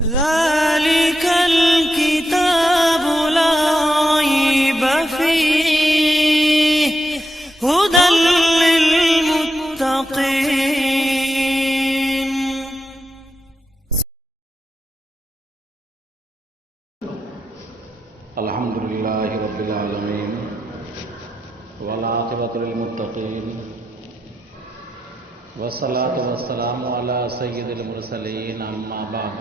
ذلك الكتاب لا ريب فيه هدى للمتقين. الحمد لله رب العالمين والعاقبة للمتقين والصلاة والسلام على سيد المرسلين. أما بعد،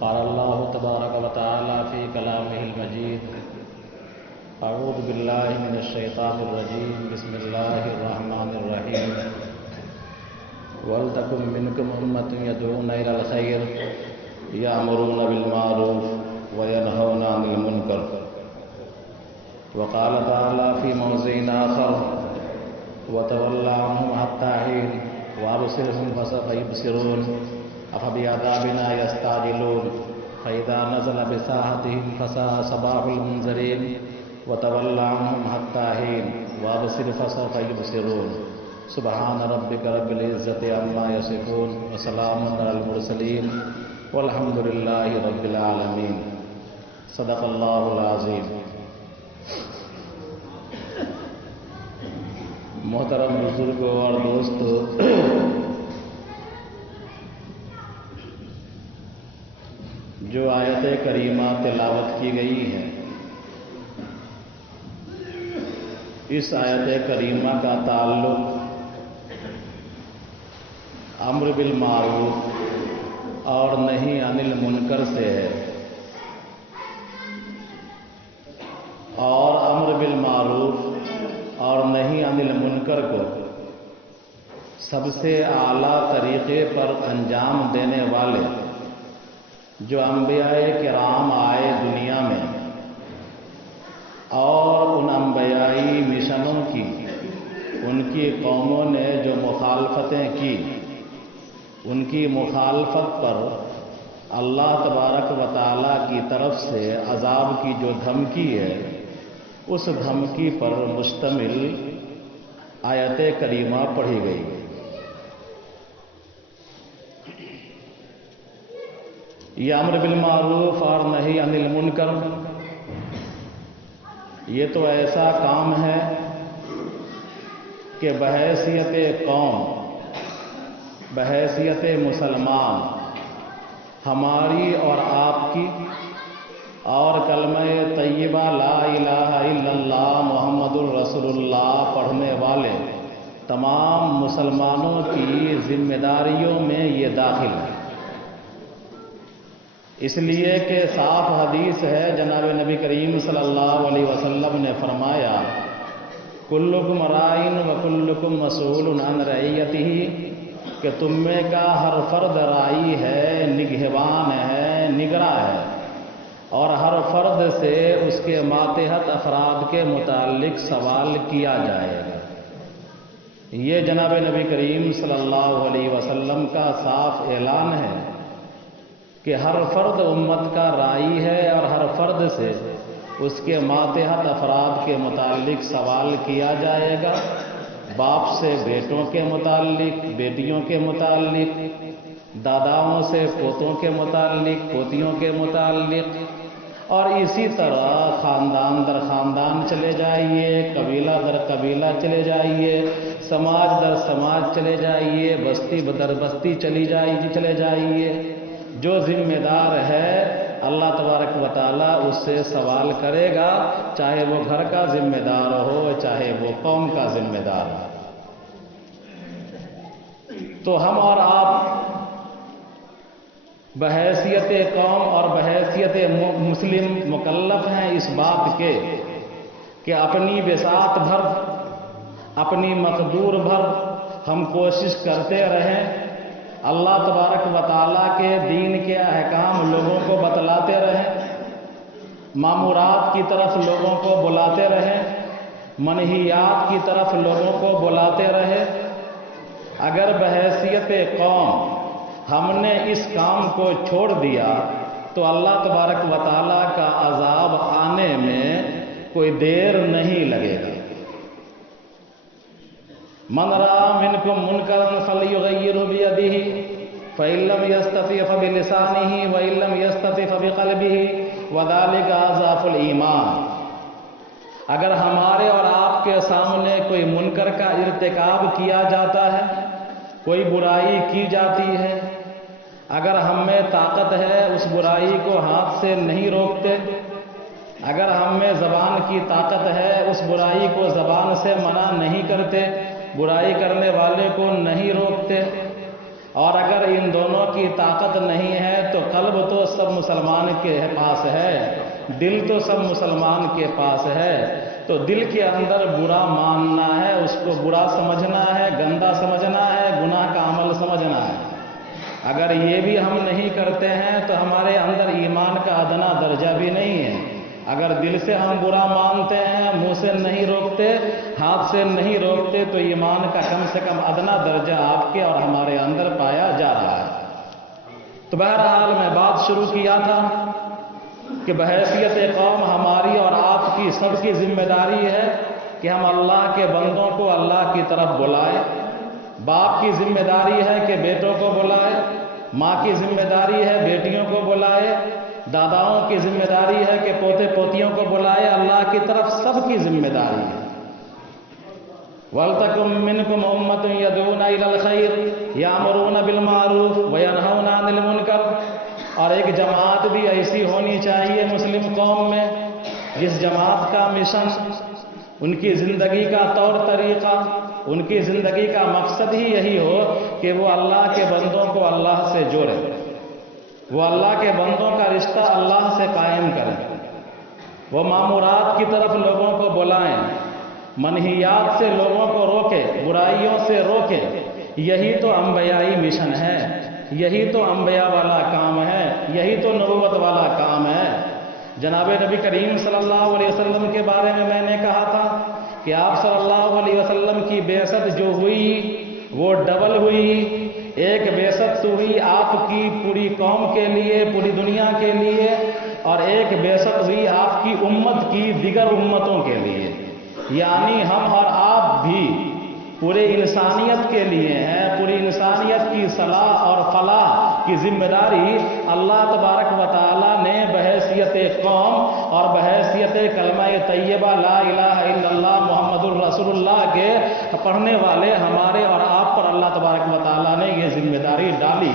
قال الله تبارك وتعالى في كلامه المجيد: أعوذ بالله من الشيطان الرجيم. بسم الله الرحمن الرحيم. وَلْتَكُنْ مِنْكُمْ أُمَّةٌ يَدْعُونَ إِلَى الْخَيْرِ يَأْمُرُونَ بِالْمَعْرُوفِ وَيَنْهَوْنَ عَنِ الْمُنْكَرِ. وقال تعالى في موضع آخر: وتولى عنهم حتى حين وابصرهم فسوف يبصرون أفبعذابنا يستعجلون فإذا نزل بساحتهم فساء صباح المنذرين وتولى عنهم حتى حين وابصر فسوف يبصرون. سبحان ربك رب العزة عما يصفون وسلام على المرسلين والحمد لله رب العالمين. صدق اللہ العظیم. محترم بزرگوں اور دوستو، جو آیت کریمہ تلاوت کی گئی ہے، اس آیت کریمہ کا تعلق امر بالمعروف اور نہی عن المنکر سے ہے، اور امر بالمعروف اور نہی عن المنکر کو سب سے اعلیٰ طریقے پر انجام دینے والے جو انبیاء کرام آئے دنیا میں، اور ان انبیائی مشنوں کی ان کی قوموں نے جو مخالفتیں کی، ان کی مخالفت پر اللہ تبارک و تعالیٰ کی طرف سے عذاب کی جو دھمکی ہے، اس دھمکی پر مشتمل آیت کریمہ پڑھی گئی. یہ امر بالمعروف اور نہی عن المنکر، یہ تو ایسا کام ہے کہ بحیثیت قوم، بحیثیت مسلمان، ہماری اور آپ کی اور کلمہ طیبہ لا الہ الا اللہ محمد الرسول اللہ پڑھنے والے تمام مسلمانوں کی ذمہ داریوں میں یہ داخل ہے. اس لیے کہ صاف حدیث ہے، جناب نبی کریم صلی اللہ علیہ وسلم نے فرمایا: کلکم رائن وکلکم مسئول عن رعیتہ، کہ تم میں کا ہر فرد رائی ہے، نگہبان ہے، نگراں ہے، اور ہر فرد سے اس کے ماتحت افراد کے متعلق سوال کیا جائے گا. یہ جناب نبی کریم صلی اللہ علیہ وسلم کا صاف اعلان ہے کہ ہر فرد امت کا رائی ہے، اور ہر فرد سے اس کے ماتحت افراد کے متعلق سوال کیا جائے گا. باپ سے بیٹوں کے متعلق، بیٹیوں کے متعلق، داداؤں سے پوتوں کے متعلق، پوتیوں کے متعلق، اور اسی طرح خاندان در خاندان چلے جائیے، قبیلہ در قبیلہ چلے جائیے، سماج در سماج چلے جائیے، بستی در بستی چلے جائیے. جو ذمہ دار ہے اللہ تبارک و تعالیٰ اس سے سوال کرے گا، چاہے وہ گھر کا ذمہ دار ہو، چاہے وہ قوم کا ذمہ دار ہو. تو ہم اور آپ بحیثیت قوم اور بحیثیت مسلم مکلف ہیں اس بات کے کہ اپنی وسعت بھر، اپنی مقدور بھر ہم کوشش کرتے رہیں، اللہ تبارک و تعالیٰ کے دین کے احکام لوگوں کو بتلاتے رہیں، مامورات کی طرف لوگوں کو بلاتے رہیں، منہیات کی طرف لوگوں کو بلاتے رہیں. اگر بحیثیت قوم ہم نے اس کام کو چھوڑ دیا تو اللہ تبارک و تعالیٰ کا عذاب آنے میں کوئی دیر نہیں لگے گا. من رأى منكم منكرا فليغيره بيده فَإِن لَّمْ يَسْتَطِعْ فَبِلِسَانِهِ وَإِن لَّمْ يَسْتَطِعْ فَبِقَلْبِهِ وَذَلِكَ أَضْعَفُ الْإِيمَانِ۔ اگر ہمارے اور آپ کے سامنے کوئی منکر کا ارتکاب کیا جاتا ہے، کوئی برائی کی جاتی ہے، اگر ہم میں طاقت ہے اس برائی کو ہاتھ سے نہیں روکتے، اگر ہم میں زبان کی طاقت ہے اس برائی کو زبان سے منع نہیں کرتے، برائی کرنے والے کو نہیں روکتے، اور اگر ان دونوں کی طاقت نہیں ہے تو قلب تو سب مسلمان کے پاس ہے، دل تو سب مسلمان کے پاس ہے، تو دل کے اندر برا ماننا ہے، اس کو برا سمجھنا ہے، گندا سمجھنا ہے، گناہ کا عمل سمجھنا ہے۔ اگر یہ بھی ہم نہیں کرتے ہیں تو ہمارے اندر ایمان کا ادنا درجہ بھی نہیں ہے۔ اگر دل سے ہم برا مانتے ہیں، منہ سے نہیں روکتے، ہاتھ سے نہیں روکتے، تو ایمان کا کم سے کم ادنا درجہ آپ کے اور ہمارے اندر پایا جا رہا ہے۔ تو بہرحال میں بات شروع کیا تھا کہ بحیثیت قوم ہماری اور آپ کی سب کی ذمہ داری ہے کہ ہم اللہ کے بندوں کو اللہ کی طرف بلائیں۔ باپ کی ذمہ داری ہے کہ بیٹوں کو بلائے، ماں کی ذمہ داری ہے بیٹیوں کو بلائے، داداؤں کی ذمہ داری ہے کہ پوتے پوتیوں کو بلائے، اللہ کی طرف سب کی ذمہ داری ہے۔ وَلْتَكُن مِّنكُمْ أُمَّةٌ يَدْعُونَ إِلَى الْخَيْرِ يَأْمُرُونَ بِالْمَعْرُوفِ وَيَنْهَوْنَ عَنِ الْمُنكَرِ، اور ایک جماعت بھی ایسی ہونی چاہیے مسلم قوم میں جس جماعت کا مشن، ان کی زندگی کا طور طریقہ، ان کی زندگی کا مقصد ہی یہی ہو کہ وہ اللہ کے بندوں کو اللہ سے جوڑے، وہ اللہ کے بندوں کا رشتہ اللہ سے قائم کریں، وہ مامورات کی طرف لوگوں کو بلائیں، منہیات سے لوگوں کو روکے، برائیوں سے روکے۔ یہی تو انبیائی مشن ہے، یہی تو انبیاء والا کام ہے، یہی تو نبوت والا کام ہے۔ جناب نبی کریم صلی اللہ علیہ وسلم کے بارے میں نے کہا تھا کہ آپ صلی اللہ علیہ وسلم کی بعثت جو ہوئی وہ ڈبل ہوئی۔ ایک بعثت تو ہوئی آپ کی پوری قوم کے لیے، پوری دنیا کے لیے، اور ایک بعثت ہوئی آپ کی امت کی دیگر امتوں کے لیے، یعنی ہم اور آپ بھی پورے انسانیت کے لیے ہیں۔ پوری انسانیت کی صلاح اور فلاح کی ذمہ داری اللہ تبارک و تعالی نے بحیثیت قوم اور بحیثیت کلمہ طیبہ لا الہ الا اللہ محمد الرسول اللہ کے پڑھنے والے ہمارے اور آپ پر اللہ تبارک و تعالی نے یہ ذمہ داری ڈالی۔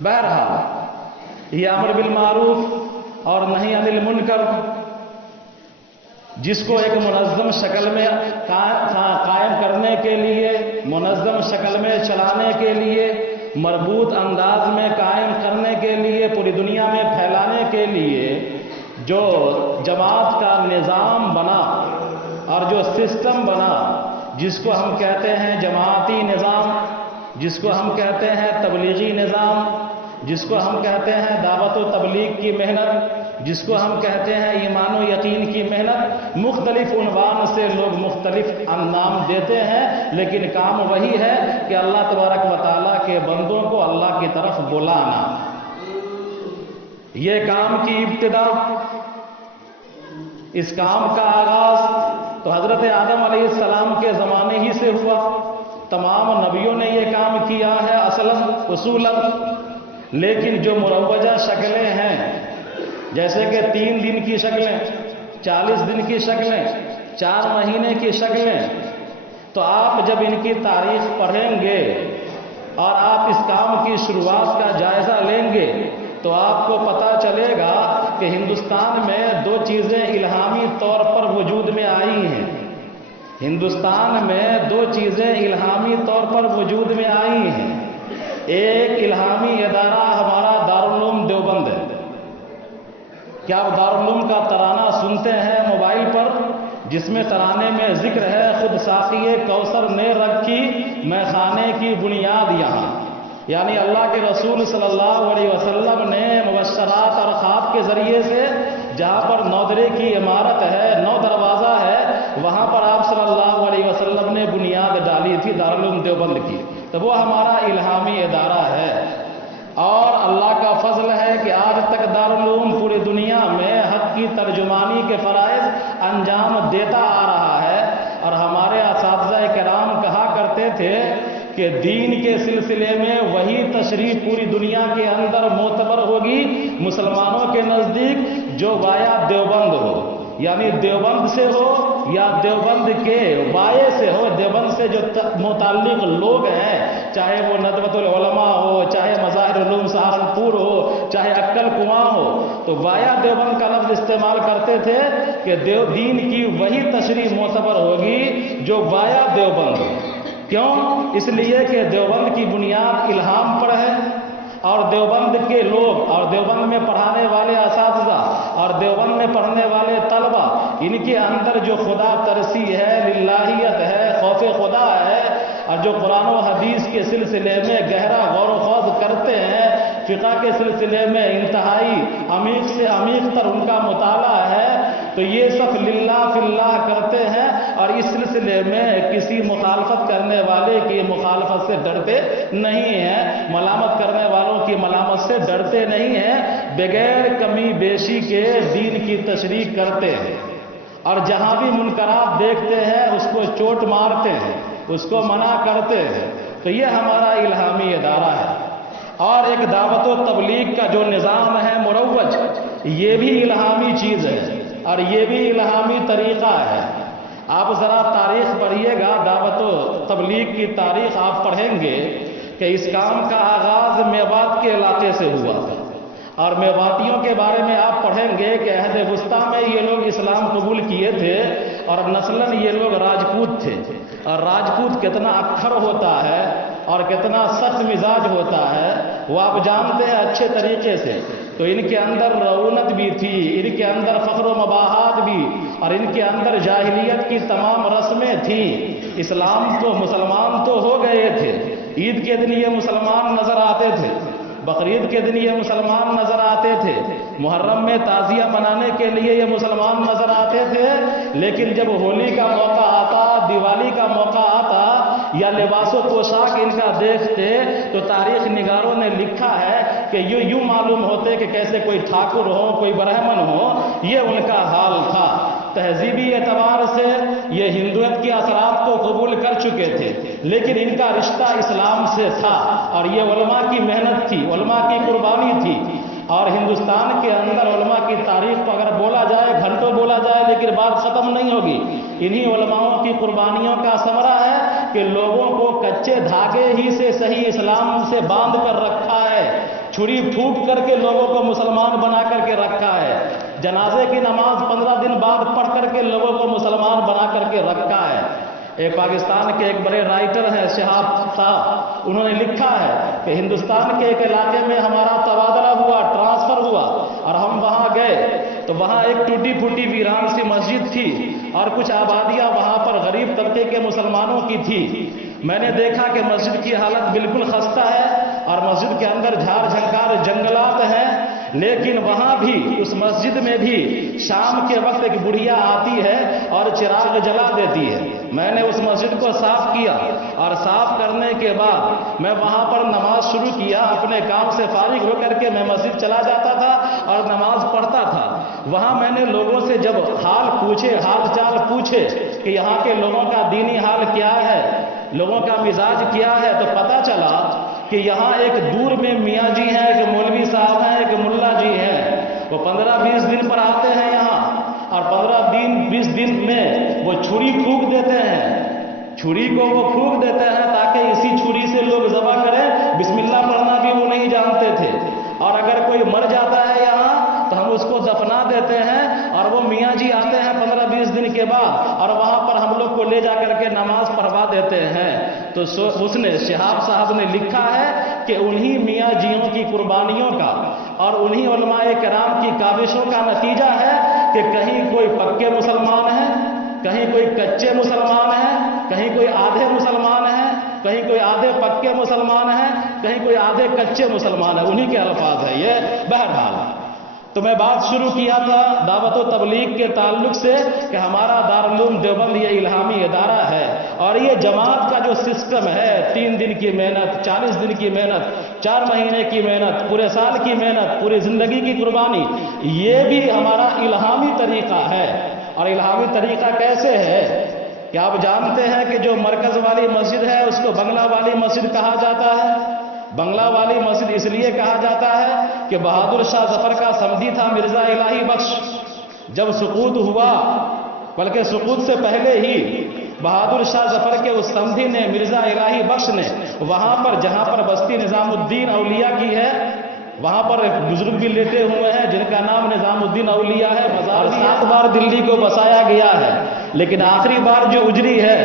بہرحال یہ امر بالمعروف اور نہی عن المنکر، جس کو ایک منظم شکل میں قائم کرنے کے لیے، منظم شکل میں چلانے کے لیے، مربوط انداز میں قائم کرنے کے لیے، پوری دنیا میں پھیلانے کے لیے جو جماعت کا نظام بنا اور جو سسٹم بنا، جس کو ہم کہتے ہیں جماعتی نظام، جس کو ہم کہتے ہیں تبلیغی نظام، جس کو ہم کہتے ہیں دعوت و تبلیغ کی محنت، جس کو ہم کہتے ہیں ایمان و یقین کی محنت، مختلف عنوان سے لوگ مختلف نام دیتے ہیں، لیکن کام وہی ہے کہ اللہ تبارک و تعالیٰ کے بندوں کو اللہ کی طرف بلانا۔ یہ کام کی ابتدا، اس کام کا آغاز تو حضرت آدم علیہ السلام کے زمانے ہی سے ہوا۔ تمام نبیوں نے یہ کام کیا ہے اصولاً، لیکن جو مروجہ شکلیں ہیں، جیسے کہ 3 دن کی شکلیں، 40 دن کی شکلیں، 4 مہینے کی شکلیں، تو آپ جب ان کی تاریخ پڑھیں گے اور آپ اس کام کی شروعات کا جائزہ لیں گے تو آپ کو پتہ چلے گا کہ ہندوستان میں 2 چیزیں الہامی طور پر وجود میں آئی ہیں۔ ہندوستان میں 2 چیزیں الہامی طور پر وجود میں آئی ہیں۔ ایک الہامی ادارہ ہمارا دارالعلوم دیوبند ہے۔ کیا آپ دارالعلوم کا ترانہ سنتے ہیں موبائل پر، جس میں ترانے میں ذکر ہے خود ساقی کوثر نے رکھی میں خانے کی بنیاد یہاں، یعنی اللہ کے رسول صلی اللہ علیہ وسلم نے مبشرات اور خواب کے ذریعے سے جہاں پر 9 درے کی عمارت ہے، 9 دروازہ ہے، وہاں پر آپ صلی اللہ علیہ وسلم نے بنیاد ڈالی تھی دارالعلوم دیوبند کی، تو وہ ہمارا الہامی ادارہ ہے۔ اور اللہ کا فضل ہے کہ آج تک دارالعلوم پوری دنیا میں حق کی ترجمانی کے فرائض انجام دیتا آ رہا ہے۔ اور ہمارے اساتذہ کرام کہا کرتے تھے کہ دین کے سلسلے میں وہی تشریح پوری دنیا کے اندر معتبر ہوگی مسلمانوں کے نزدیک جو وایا دیوبند ہو، یعنی دیوبند سے ہو یا دیوبند کے وائے سے ہو، دیوبند سے جو متعلق لوگ ہیں، چاہے وہ ندوۃ العلماء ہو، چاہے مظاہر علوم سہارنپور ہو، چاہے عقل کنواں ہو، تو وایا دیوبند کا لفظ استعمال کرتے تھے کہ دین کی وہی تشریح معتبر ہوگی جو وایا دیوبند ہو۔ کیوں؟ اس لیے کہ دیوبند کی بنیاد الہام پر ہے، اور دیوبند کے لوگ اور دیوبند میں پڑھانے والے اساتذہ اور دیوبند میں پڑھنے والے طلبہ، ان کے اندر جو خدا ترسی ہے، للہیت ہے، خوف خدا ہے، اور جو قرآن و حدیث کے سلسلے میں گہرا غور و خوض کرتے ہیں، فقہ کے سلسلے میں انتہائی عمیق سے عمیق تر ان کا مطالعہ ہے، تو یہ سب للہ فی اللہ کرتے ہیں، اور اس سلسلے میں کسی مخالفت کرنے والے کی مخالفت سے ڈرتے نہیں ہیں، ملامت کرنے والوں کی ملامت سے ڈرتے نہیں ہیں، بغیر کمی بیشی کے دین کی تشریح کرتے ہیں، اور جہاں بھی منکرات دیکھتے ہیں اس کو چوٹ مارتے ہیں، اس کو منع کرتے ہیں۔ تو یہ ہمارا الہامی ادارہ ہے۔ اور ایک دعوت و تبلیغ کا جو نظام ہے مروج، یہ بھی الہامی چیز ہے اور یہ بھی الہامی طریقہ ہے۔ آپ ذرا تاریخ پڑھیے گا، دعوت و تبلیغ کی تاریخ آپ پڑھیں گے کہ اس کام کا آغاز میوات کے علاقے سے ہوا تھا، اور میواتیوں کے بارے میں آپ پڑھیں گے کہ عہد وسطیٰ میں یہ لوگ اسلام قبول کیے تھے، اور نسلاً یہ لوگ راجپوت تھے، اور راجپوت کتنا اکھڑ ہوتا ہے اور کتنا سخت مزاج ہوتا ہے وہ آپ جانتے ہیں اچھے طریقے سے۔ تو ان کے اندر رعونت بھی تھی، ان کے اندر فخر و مباحات بھی، اور ان کے اندر جاہلیت کی تمام رسمیں تھیں۔ اسلام تو مسلمان تو ہو گئے تھے، عید کے دن یہ مسلمان نظر آتے تھے، بقرعید کے دن یہ مسلمان نظر آتے تھے، محرم میں تعزیہ منانے کے لیے یہ مسلمان نظر آتے تھے، لیکن جب ہولی کا موقع آتا، دیوالی کا موقع آتا، یا لباس و پوشاک ان کا دیکھتے تو تاریخ نگاروں نے لکھا ہے کہ یوں معلوم ہوتے کہ کیسے کوئی ٹھاکر ہو، کوئی برہمن ہو، یہ ان کا حال تھا۔ تہذیبی اعتبار سے یہ ہندویت کے اثرات کو قبول کر چکے تھے، لیکن ان کا رشتہ اسلام سے تھا، اور یہ علماء کی محنت تھی، علماء کی قربانی تھی۔ اور ہندوستان کے اندر علماء کی تاریخ پر اگر بولا جائے، گھنٹوں بولا جائے، لیکن بات ختم نہیں ہوگی۔ انہی علماؤں کی قربانیوں کا ثمرہ ہے کہ لوگوں کو کچے دھاگے ہی سے صحیح اسلام سے باندھ کر رکھا ہے، چھری پھونک کر کے لوگوں کو مسلمان بنا کر کے رکھا ہے، جنازے کی نماز 15 دن بعد پڑھ کر کے لوگوں کو مسلمان بنا کر کے رکھا ہے۔ ایک پاکستان کے ایک بڑے رائٹر ہیں شہاب صاحب، انہوں نے لکھا ہے کہ ہندوستان کے ایک علاقے میں ہمارا تبادلہ ہوا، ٹرانسفر ہوا، اور ہم وہاں گئے تو وہاں ایک ٹوٹی پھوٹی ویران سی مسجد تھی، اور کچھ آبادیاں وہاں پر غریب طبقے کے مسلمانوں کی تھی۔ میں نے دیکھا کہ مسجد کی حالت بالکل خستہ ہے، اور مسجد کے اندر جھاڑ جھنکار جنگلات ہیں، لیکن وہاں بھی اس مسجد میں بھی شام کے وقت ایک بڑھیا آتی ہے اور چراغ جلا دیتی ہے۔ میں نے اس مسجد کو صاف کیا، اور صاف کرنے کے بعد میں وہاں پر نماز شروع کیا، اپنے کام سے فارغ ہو کر کے میں مسجد چلا جاتا تھا اور نماز پڑھتا تھا۔ وہاں میں نے لوگوں سے جب حال چال پوچھے کہ یہاں کے لوگوں کا دینی حال کیا ہے، لوگوں کا مزاج کیا ہے، تو پتہ چلا کہ یہاں ایک دور میں میاں جی ہیں، ایک مولوی صاحب ہیں، ایک ملا جی ہیں، وہ 15-20 دن پر آتے ہیں یہاں، اور 15-20 دن میں وہ چھری پھونک دیتے ہیں، چھری کو وہ پھونک دیتے ہیں تاکہ اسی چھری سے لوگ ذبح کریں۔ بسم اللہ پڑھنا بھی وہ نہیں جانتے تھے، اور اگر کوئی مر جاتا ہے یہاں تو ہم اس کو دفنا دیتے ہیں، اور وہ میاں جی آتے ہیں 15-20 دن کے بعد، اور وہاں پر ہم لوگ کو لے جا کر کے نماز پڑھوا دیتے ہیں۔ تو اس نے شہاب صاحب نے لکھا ہے کہ انہی میاں جیوں کی قربانیوں کا اور انہی علماء کرام کی کاوشوں کا نتیجہ ہے کہ کہیں کوئی پکے مسلمان ہیں، کہیں کوئی کچے مسلمان ہیں، کہیں کوئی آدھے مسلمان ہیں، کہیں کوئی آدھے پکے مسلمان ہیں، کہیں کوئی آدھے کچے مسلمان ہیں۔ انہی کے الفاظ ہیں یہ۔ بہرحال تو میں بات شروع کیا تھا دعوت و تبلیغ کے تعلق سے کہ ہمارا دارالعلوم دیوبند یہ الہامی ادارہ ہے، اور یہ جماعت کا جو سسٹم ہے، 3 دن کی محنت، 40 دن کی محنت، 4 مہینے کی محنت، پورے سال کی محنت، پوری زندگی کی قربانی، یہ بھی ہمارا الہامی طریقہ ہے۔ اور الہامی طریقہ کیسے ہے کہ آپ جانتے ہیں کہ جو مرکز والی مسجد ہے اس کو بنگلہ والی مسجد مسجد کہا جاتا ہے؟ بنگلہ والی مسجد اس لیے کہا جاتا ہے کہ بہادر شاہ ظفر کا سمدھی تھا مرزا الہی بخش. جب سقوط ہوا، بلکہ سقوط سے پہلے ہی بہادر شاہ ظفر کے اس سمدھی نے، مرزا الہی بخش نے، وہاں پر جہاں پر بستی نظام الدین اولیاء کی ہے، وہاں پر ایک بزرگ بھی لیٹے ہوئے ہیں جن کا نام نظام الدین اولیاء ہے. مزار 7 بار دلی کو بسایا گیا ہے، لیکن آخری بار جو اجری ہے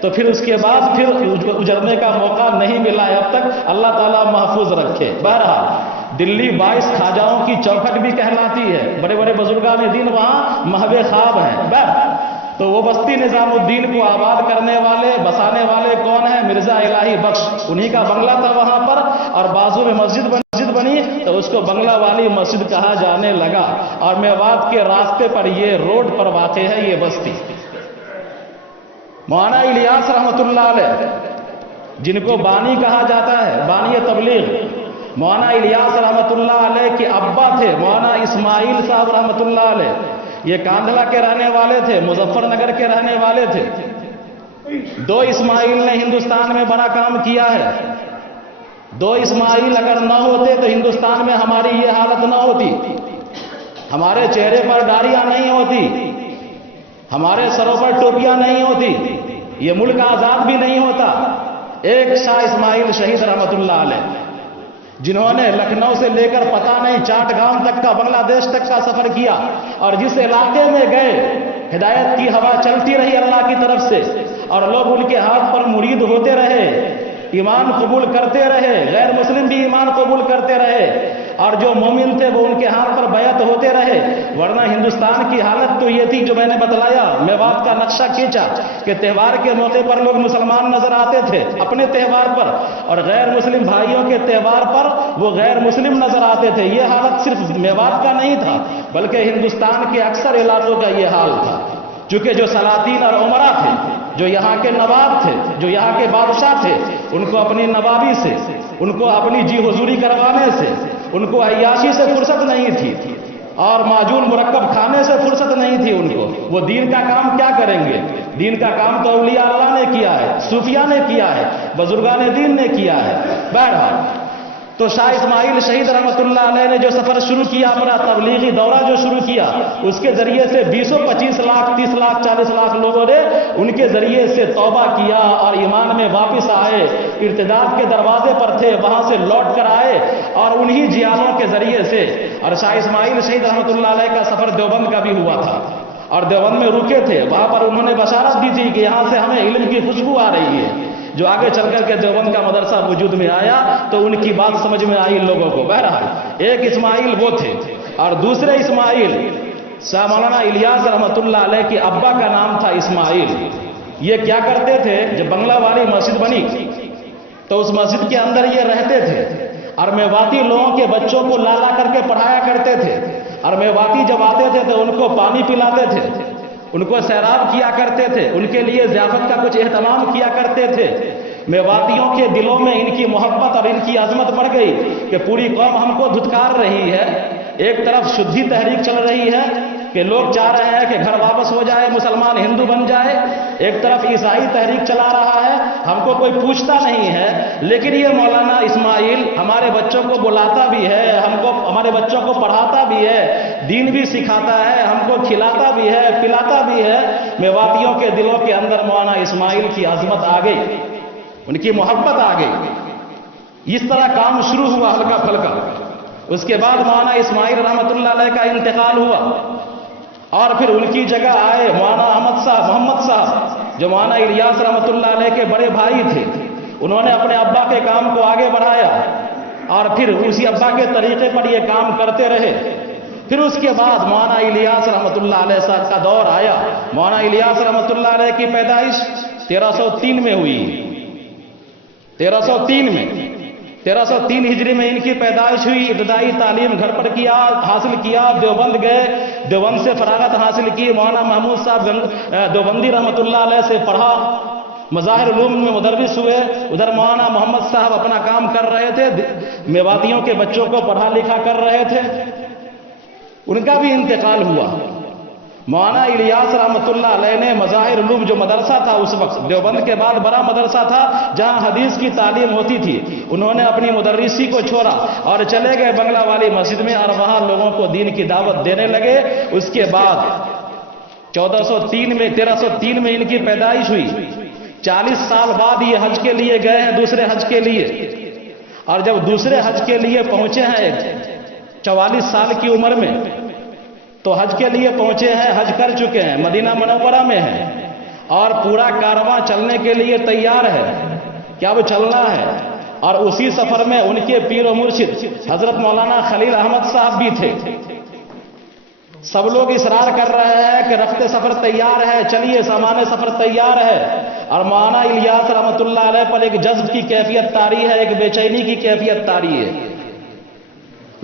تو پھر اس کے بعد پھر اجرنے کا موقع نہیں ملا ہے اب تک. اللہ تعالیٰ محفوظ رکھے. بہرحال دلی 22 خواجاؤں کی چوکھٹ بھی کہلاتی ہے. بڑے بڑے بزرگان دین وہاں محو خواب ہیں. بہرحال تو وہ بستی نظام الدین کو آباد کرنے والے، بسانے والے کون ہیں؟ مرزا الہی بخش. انہی کا بنگلہ تھا وہاں پر، اور بازو میں مسجد بنی تو اس کو بنگلہ والی مسجد کہا جانے لگا. اور میوات کے راستے پر، یہ روڈ پر واقع ہے یہ بستی. مولانا الیاس رحمت اللہ علیہ، جن کو بانی کہا جاتا ہے، بانی تبلیغ، مولانا الیاس رحمت اللہ علیہ کے ابا تھے مولانا اسماعیل صاحب رحمت اللہ علیہ. یہ کاندھلا کے رہنے والے تھے، مظفر نگر کے رہنے والے تھے. 2 اسماعیل نے ہندوستان میں بڑا کام کیا ہے. 2 اسماعیل اگر نہ ہوتے تو ہندوستان میں ہماری یہ حالت نہ ہوتی. ہمارے چہرے پر داڑھیاں نہیں ہوتی، ہمارے سروں پر ٹوپیاں نہیں ہوتی، یہ ملک آزاد بھی نہیں ہوتا. ایک شاہ اسماعیل شہید رحمت اللہ علیہ، جنہوں نے لکھنؤ سے لے کر پتہ نہیں چاٹ گام تک کا، بنگلہ دیش تک کا سفر کیا، اور جس علاقے میں گئے ہدایت کی ہوا چلتی رہی اللہ کی طرف سے، اور لوگ ان کے ہاتھ پر مرید ہوتے رہے، ایمان قبول کرتے رہے، غیر مسلم بھی ایمان قبول کرتے رہے، اور جو مومن تھے وہ ان کے ہاتھ پر بیعت ہوتے رہے. ورنہ ہندوستان کی حالت تو یہ تھی جو میں نے بتلایا. میوات کا نقشہ کھینچا کہ تہوار کے موقع پر لوگ مسلمان نظر آتے تھے اپنے تہوار پر، اور غیر مسلم بھائیوں کے تہوار پر وہ غیر مسلم نظر آتے تھے. یہ حالت صرف میوات کا نہیں تھا، بلکہ ہندوستان کے اکثر علاقوں کا یہ حال تھا. چونکہ جو سلاطین اور عمرا تھے، جو یہاں کے نواب تھے، جو یہاں کے بادشاہ تھے، ان کو اپنی نوابی سے، ان کو اپنی جی حضوری کروانے سے، ان کو عیاشی سے فرصت نہیں تھی، اور معجون مرکب کھانے سے فرصت نہیں تھی ان کو. وہ دین کا کام کیا کریں گے؟ دین کا کام تو اولیاء اللہ نے کیا ہے، صوفیاء نے کیا ہے، بزرگان دین نے کیا ہے. بہرحال تو شاہ اسماعیل شہید رحمت اللہ علیہ نے جو سفر شروع کیا، اپنا تبلیغی دورہ جو شروع کیا، اس کے ذریعے سے 20-25 لاکھ 30 لاکھ 40 لاکھ لوگوں نے ان کے ذریعے سے توبہ کیا اور ایمان میں واپس آئے. ارتداد کے دروازے پر تھے، وہاں سے لوٹ کر آئے، اور انہی جیالوں کے ذریعے سے. اور شاہ اسماعیل شہید رحمت اللہ علیہ کا سفر دیوبند کا بھی ہوا تھا، اور دیوبند میں رکے تھے. وہاں پر انہوں نے بشارت دی تھی کہ یہاں سے ہمیں علم کی خوشبو آ رہی ہے. جو آگے چل کر کے دیوبند کا مدرسہ وجود میں آیا تو ان کی بات سمجھ میں آئی لوگوں کو. بہرحال ایک اسماعیل وہ تھے، اور دوسرے اسماعیل شاہ مولانا الیاس رحمت اللہ علیہ کے ابا کا نام تھا اسماعیل. یہ کیا کرتے تھے؟ جب بنگلہ والی مسجد بنی تو اس مسجد کے اندر یہ رہتے تھے، اور میواتی لوگوں کے بچوں کو لا کر کے پڑھایا کرتے تھے. اور میواتی جب آتے تھے تو ان کو پانی پلاتے تھے، ان کو سیراب کیا کرتے تھے، ان کے لیے ضیافت کا کچھ اہتمام کیا کرتے تھے. میواتیوں کے دلوں میں ان کی محبت اور ان کی عظمت بڑھ گئی کہ پوری قوم ہم کو دھتکار رہی ہے. ایک طرف شدھی تحریک چل رہی ہے کہ لوگ چاہ رہے ہیں کہ گھر واپس ہو جائے، مسلمان ہندو بن جائے. ایک طرف عیسائی تحریک چلا رہا ہے، ہم کو کوئی پوچھتا نہیں ہے. لیکن یہ مولانا اسماعیل ہمارے بچوں کو بلاتا بھی ہے، ہمارے بچوں کو پڑھاتا بھی ہے، دین بھی سکھاتا ہے، ہم کو کھلاتا بھی ہے، پلاتا بھی ہے. میواتیوں کے دلوں کے اندر مولانا اسماعیل کی عظمت آ گئی، ان کی محبت آ گئی. اس طرح کام شروع ہوا ہلکا پھلکا. اس کے بعد مولانا اسماعیل رحمت اللہ علیہ کا انتقال ہوا، اور پھر ان کی جگہ آئے مولانا محمد صاحب، جو مولانا الیاس رحمت اللہ علیہ کے بڑے بھائی تھے. انہوں نے اپنے ابا کے کام کو آگے بڑھایا، اور پھر اسی ابا کے طریقے پر یہ کام کرتے رہے. پھر اس کے بعد مولانا الیاس رحمت اللہ علیہ صاحب کا دور آیا. مولانا الیاس رحمت اللہ علیہ کی پیدائش 1303 میں ہوئی. 1303 ہجری میں ان کی پیدائش ہوئی. ابتدائی تعلیم گھر پر حاصل کیا، دیوبند گئے، دیوبند سے فراغت حاصل کی. مولانا محمود صاحب دیوبندی رحمت اللہ علیہ سے پڑھا، مظاہر علوم میں مدرس ہوئے. ادھر مولانا محمد صاحب اپنا کام کر رہے تھے، میواتیوں کے بچوں کو پڑھا لکھا کر رہے تھے. ان کا بھی انتقال ہوا. مولانا الیاس رحمۃ اللہ علیہ نے مظاہر علوم جو مدرسہ تھا اس وقت دیوبند کے بعد بڑا مدرسہ تھا جہاں حدیث کی تعلیم ہوتی تھی، انہوں نے اپنی مدرسی کو چھوڑا اور چلے گئے بنگلہ والی مسجد میں اور وہاں لوگوں کو دین کی دعوت دینے لگے۔ اس کے بعد 1303 میں ان کی پیدائش ہوئی، 40 سال بعد یہ حج کے لیے گئے ہیں، دوسرے حج کے لیے، اور جب دوسرے حج کے لیے پہنچے ہیں 44 سال کی عمر میں، تو حج کے لیے پہنچے ہیں، حج کر چکے ہیں، مدینہ منورہ میں ہیں اور پورا کارواں چلنے کے لیے تیار ہے کہ اب چلنا ہے۔ اور اسی سفر میں ان کے پیر و مرشد حضرت مولانا خلیل احمد صاحب بھی تھے۔ سب لوگ اصرار کر رہے ہیں کہ رخت سفر تیار ہے، چلیے سامان سفر تیار ہے، اور مولانا الیاس رحمۃ اللہ علیہ پر ایک جذب کی کیفیت طاری ہے، ایک بے چینی کی کیفیت طاری ہے۔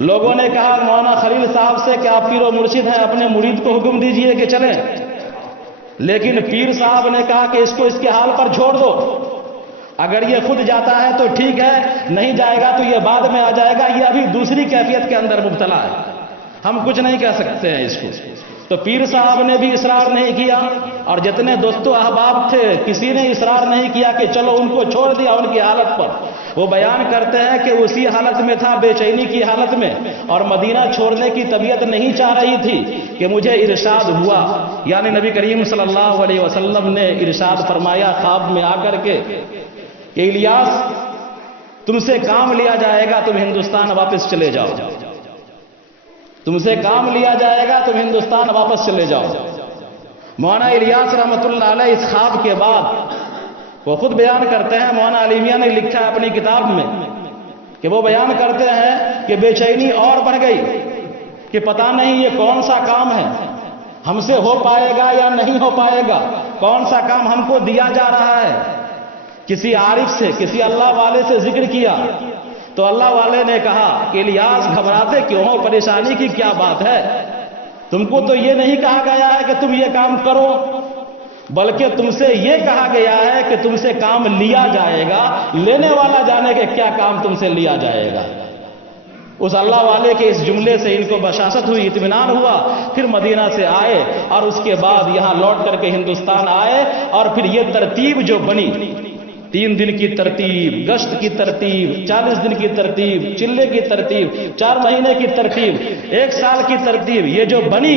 لوگوں نے کہا مولانا خلیل صاحب سے کہ آپ پیر و مرشد ہیں، اپنے مرید کو حکم دیجئے کہ چلیں، لیکن پیر صاحب نے کہا کہ اس کو اس کے حال پر چھوڑ دو، اگر یہ خود جاتا ہے تو ٹھیک ہے، نہیں جائے گا تو یہ بعد میں آ جائے گا، یہ ابھی دوسری کیفیت کے اندر مبتلا ہے، ہم کچھ نہیں کہہ سکتے ہیں اس کو۔ تو پیر صاحب نے بھی اصرار نہیں کیا، اور جتنے دوست و احباب تھے کسی نے اصرار نہیں کیا کہ چلو، ان کو چھوڑ دیا ان کی حالت پر۔ وہ بیان کرتے ہیں کہ اسی حالت میں تھا، بے چینی کی حالت میں، اور مدینہ چھوڑنے کی طبیعت نہیں چاہ رہی تھی کہ مجھے ارشاد ہوا، یعنی نبی کریم صلی اللہ علیہ وسلم نے ارشاد فرمایا خواب میں آ کر کے کہ الیاس تم سے کام لیا جائے گا، تم ہندوستان واپس چلے جاؤ، تم سے کام لیا جائے گا، تم ہندوستان واپس چلے جاؤ۔ مولانا الیاس رحمۃ اللہ علیہ اس خواب کے بعد وہ خود بیان کرتے ہیں، مولانا علی میاں نے لکھا ہے اپنی کتاب میں کہ وہ بیان کرتے ہیں کہ بے چینی اور بڑھ گئی کہ پتہ نہیں یہ کون سا کام ہے، ہم سے ہو پائے گا یا نہیں ہو پائے گا، کون سا کام ہم کو دیا جا رہا ہے۔ کسی عارف سے، کسی اللہ والے سے ذکر کیا تو اللہ والے نے کہا کہ الیاس گھبراتے کیوں ہو، پریشانی کی کیا بات ہے، تم کو تو یہ نہیں کہا گیا ہے کہ تم یہ کام کرو، بلکہ تم سے یہ کہا گیا ہے کہ تم سے کام لیا جائے گا، لینے والا جانے کے کیا کام تم سے لیا جائے گا۔ اس اللہ والے کے اس جملے سے ان کو بشاشت ہوئی، اطمینان ہوا، پھر مدینہ سے آئے اور اس کے بعد یہاں لوٹ کر کے ہندوستان آئے، اور پھر یہ ترتیب جو بنی، 3 دن کی ترتیب، گشت کی ترتیب، 40 دن کی ترتیب، چلے کی ترتیب، 4 مہینے کی ترتیب، 1 سال کی ترتیب، یہ جو بنی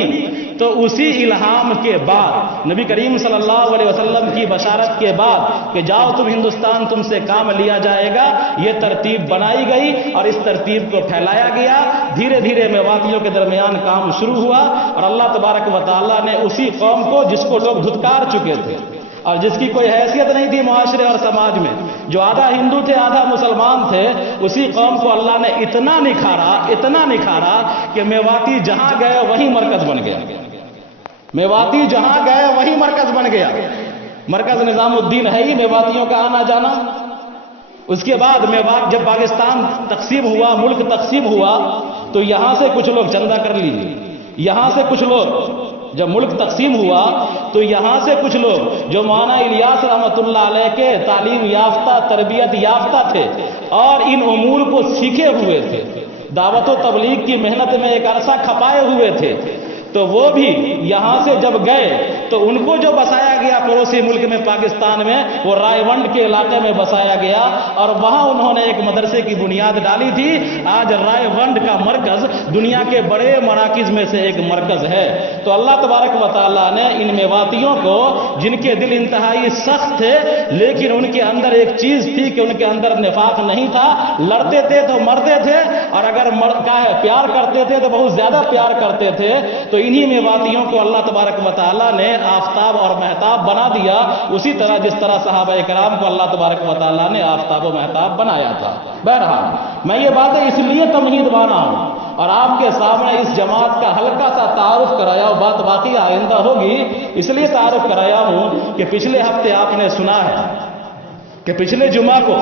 تو اسی الہام کے بعد نبی کریم صلی اللہ علیہ وسلم کی بشارت کے بعد کہ جاؤ تم ہندوستان، تم سے کام لیا جائے گا، یہ ترتیب بنائی گئی اور اس ترتیب کو پھیلایا گیا۔ دھیرے دھیرے میواتیوں کے درمیان کام شروع ہوا، اور اللہ تبارک و تعالیٰ نے اسی قوم کو جس کو لوگ دھتکار چکے تھے اور جس کی کوئی حیثیت نہیں تھی معاشرے اور سماج میں، جو آدھا ہندو تھے آدھا مسلمان تھے، اسی قوم کو اللہ نے اتنا نکھارا کہ میواتی جہاں گئے وہی مرکز بن گیا، میواتی جہاں گئے وہی مرکز بن گیا۔ مرکز نظام الدین ہے ہی میواتیوں کا آنا جانا۔ اس کے بعد میوات جب پاکستان تقسیم ہوا، ملک تقسیم ہوا، تو یہاں سے کچھ لوگ چندہ کر لیے، یہاں سے کچھ لوگ، جب ملک تقسیم ہوا تو یہاں سے کچھ لوگ جو مولانا الیاس رحمۃ اللہ علیہ کے تعلیم یافتہ، تربیت یافتہ تھے اور ان امور کو سیکھے ہوئے تھے، دعوت و تبلیغ کی محنت میں ایک عرصہ کھپائے ہوئے تھے، تو وہ بھی یہاں سے جب گئے تو ان کو جو بسایا گیا پڑوسی ملک میں پاکستان میں، وہ رائے ونڈ کے علاقے میں بسایا گیا، اور وہاں انہوں نے ایک مدرسے کی بنیاد ڈالی تھی۔ آج رائے ونڈ کا مرکز دنیا کے بڑے مراکز میں سے ایک مرکز ہے۔ تو اللہ تبارک و تعالیٰ نے ان میواتیوں کو، جن کے دل انتہائی سخت تھے لیکن ان کے اندر ایک چیز تھی کہ ان کے اندر نفاق نہیں تھا، لڑتے تھے تو مرتے تھے، اور اگر پیار کرتے تھے تو بہت زیادہ پیار کرتے تھے، تو انہی میواتیوں کو اللہ تبارک و تعالیٰ نے آفتاب اور مہتاب بنا دیا، اسی طرح جس طرح صحابہ کرام کو اللہ تبارک و تعالیٰ نے آفتاب و مہتاب بنایا تھا۔ بہرحال میں یہ باتیں اس لیے تمہید بانا ہوں اور آپ کے سامنے اس جماعت کا ہلکا سا تعارف کرایا ہوں، بات باقی آئندہ ہوگی، اس لیے تعارف کرایا ہوں کہ پچھلے ہفتے آپ نے سنا ہے کہ پچھلے جمعہ کو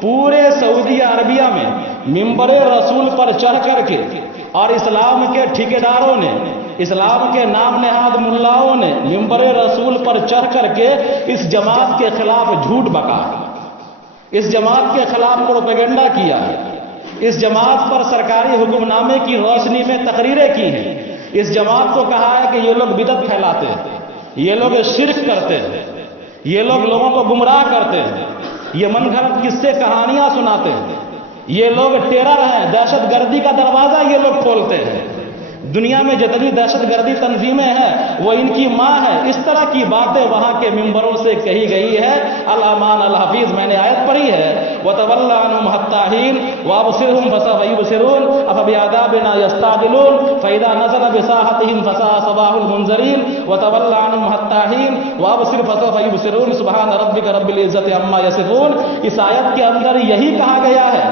پورے سعودی عربیہ میں منبر رسول پر چڑھ کر کے اور اسلام کے ٹھیکیداروں نے، اسلام کے نام نہاد ملاؤں نے منبر رسول پر چڑھ کر کے اس جماعت کے خلاف جھوٹ بکا ہے، اس جماعت کے خلاف پروپیگنڈا کیا ہے، اس جماعت پر سرکاری حکم نامے کی روشنی میں تقریریں کی ہیں، اس جماعت کو کہا ہے کہ یہ لوگ بدعت پھیلاتے ہیں، یہ لوگ شرک کرتے ہیں، یہ لوگ لوگوں کو گمراہ کرتے ہیں، یہ من گھڑت قصے کہانیاں سناتے ہیں، یہ لوگ ٹیرر ہیں، دہشت گردی کا دروازہ یہ لوگ کھولتے ہیں، دنیا میں جتنی دہشت گردی تنظیمیں ہیں وہ ان کی ماں ہے. اس طرح کی باتیں وہاں کے ممبروں سے کہی گئی ہے. الامان الحفیظ میں نے آیت پڑھی ہے وَتَوَلَّ عَنْهُمْ حَتَّىٰ حِينٍ وَأَبْصِرْهُمْ فَسَوْفَ يُبْصِرُونَ أَفَبِعَذَابِنَا يَسْتَعْجِلُونَ فَإِذَا نَزَلَ بِسَاحَتِهِمْ فَسَاءَ صَبَاحُ الْمُنذَرِينَ وَتَوَلَّ عَنْهُمْ حَتَّىٰ حِينٍ وَأَبْصِرْ فَسَوْفَ يُبْصِرُونَ سبحان ربک رب العزت عما یصفون. اس آیت کے اندر یہی کہا گیا ہے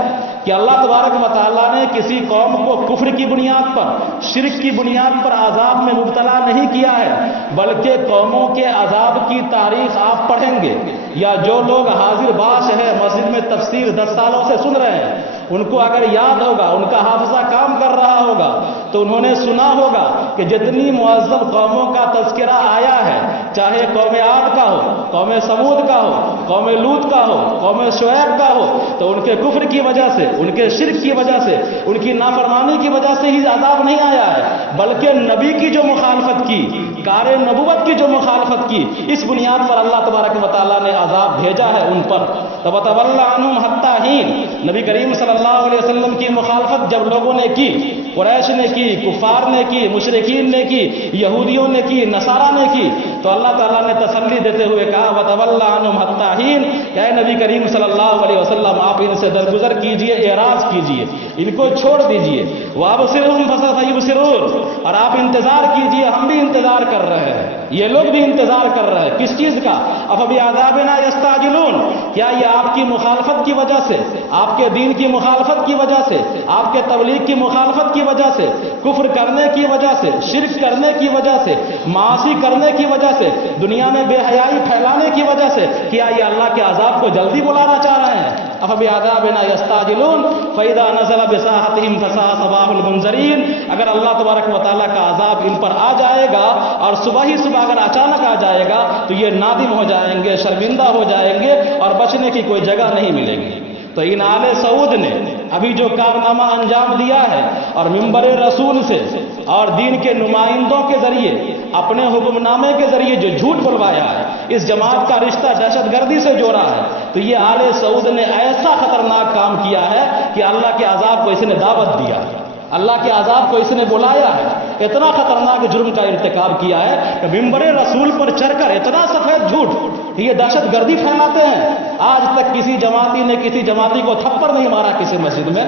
کہ اللہ تبارک و تعالیٰ نے کسی قوم کو کفر کی بنیاد پر، شرک کی بنیاد پر عذاب میں مبتلا نہیں کیا ہے، بلکہ قوموں کے عذاب کی تاریخ آپ پڑھیں گے یا جو لوگ حاضر باش ہے مسجد میں تفسیر 10 سالوں سے سن رہے ہیں ان کو اگر یاد ہوگا، ان کا حافظہ کام کر رہا ہوگا تو انہوں نے سنا ہوگا کہ جتنی معذب قوموں کا تذکرہ آیا ہے، چاہے قوم عاد کا ہو، قوم سمود کا ہو، قوم لوط کا ہو، قوم شعیب کا ہو، تو ان کے کفر کی وجہ سے، ان کے شرک کی وجہ سے، ان کی نافرمانی کی وجہ سے ہی عذاب نہیں آیا ہے، بلکہ نبی کی جو مخالفت کی، کار نبوت کی جو مخالفت کی، اس بنیاد پر اللہ تبارک و تعالیٰ نے عذاب بھیجا ہے ان پر. وَتَوَلَّ عَنْهُمْ حَتَّىٰ حِينٍ. نبی کریم صلی اللہ علیہ وسلم کی مخالفت جب لوگوں نے کی، قریش نے کی، کفار نے کی، مشرکین نے کی، یہودیوں نے کی، نصارہ نے کی، تو اللہ تعالیٰ نے تسلی دیتے ہوئے کہا وَتَوَلَّ عَنْهُمْ حَتَّىٰ حِينٍ کہ اے نبی کریم صلی اللہ علیہ وسلم آپ ان سے درگزر کیجئے، اعراض کیجئے، ان کو چھوڑ دیجئے. وَأَبْصِرْهُمْ فَسَوْفَ يُبْصِرُونَ. اور آپ انتظار کیجئے، ہم بھی انتظار کر رہے ہیں، یہ لوگ بھی انتظار کر رہے ہیں. کس چیز کا؟ أَفَبِعَذَابِنَا يَسْتَعْجِلُونَ. کیا یہ آپ کی مخالفت کی وجہ سے، آپ کے دین کی مخالفت کی وجہ سے، آپ کے تبلیغ کی مخالفت کی وجہ سے، کفر کرنے کی وجہ سے، شرک کرنے کی وجہ سے، معاصی کرنے کی وجہ سے، دنیا میں بے حیائی پھیلانے کی وجہ سے، کیا یہ اللہ کے عذاب کو جلدی بلانا چاہ رہے ہیں؟ أَفَبِعَذَابِنَا يَسْتَعْجِلُونَ فَإِذَا نَزَلَ بِسَاحَتِهِمْ فَسَاءَ صَبَاحُ الْمُنذَرِينَ. اگر اللہ تبارک و تعالیٰ کا عذاب ان پر آ جائے گا اور صبح ہی صبح اگر اچانک آ جائے گا تو یہ نادم ہو جائیں گے، شرمندہ ہو جائیں گے اور بچنے کی کوئی جگہ نہیں ملے گی. تو ان آل سعود نے ابھی جو کارنامہ انجام دیا ہے اور منبر رسول سے اور دین کے نمائندوں کے ذریعے، اپنے حکم نامے کے ذریعے جو جھوٹ بلوایا ہے، اس جماعت کا رشتہ دہشت گردی سے جوڑا ہے، تو یہ آل سعود نے ایسا خطرناک کام کیا ہے کہ اللہ کے عذاب کو اس نے دعوت دیا ہے، اللہ کے عذاب کو اس نے بلایا ہے. اتنا خطرناک جرم کا ارتکاب کیا ہے کہ منبر رسول پر چڑھ کر اتنا سفید جھوٹ، یہ دہشت گردی پھیلاتے ہیں. آج تک کسی جماعتی نے کسی جماعتی کو تھپڑ نہیں مارا کسی مسجد میں،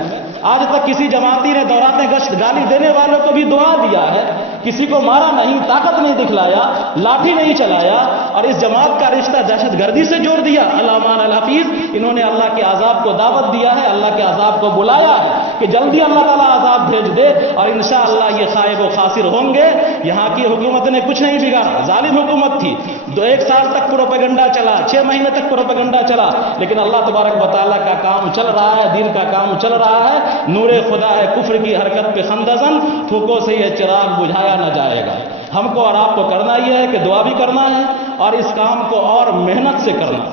آج تک کسی جماعتی نے دورات گشت گالی دینے والوں کو بھی دعا دیا ہے، کسی کو مارا نہیں، طاقت نہیں دکھلایا، لاٹھی نہیں چلایا، اور اس جماعت کا رشتہ دہشت گردی سے جوڑ دیا. الامان الحفیظ انہوں نے اللہ کے عذاب کو دعوت دیا ہے، اللہ کے عذاب کو بلایا ہے کہ جلدی اللہ تعالیٰ عذاب بھیج دے اور انشاءاللہ یہ خائب و خاسر ہوں گے. یہاں کی حکومت نے کچھ نہیں بگاڑا، ظالم حکومت تھی، 1 سال تک پروپیگنڈا چلا، 6 مہینے تک پروپیگنڈا چلا، لیکن اللہ تبارک و تعالیٰ کا کام چل رہا ہے، دین کا کام چل رہا ہے. نور خدا ہے، کفر کی حرکت پہ خندزن، پھوکوں سے یہ چراغ بجھایا نہ جائے گا. ہم کو اور آپ کو کرنا یہ ہے کہ دعا بھی کرنا ہے اور اس کام کو اور محنت سے کرنا.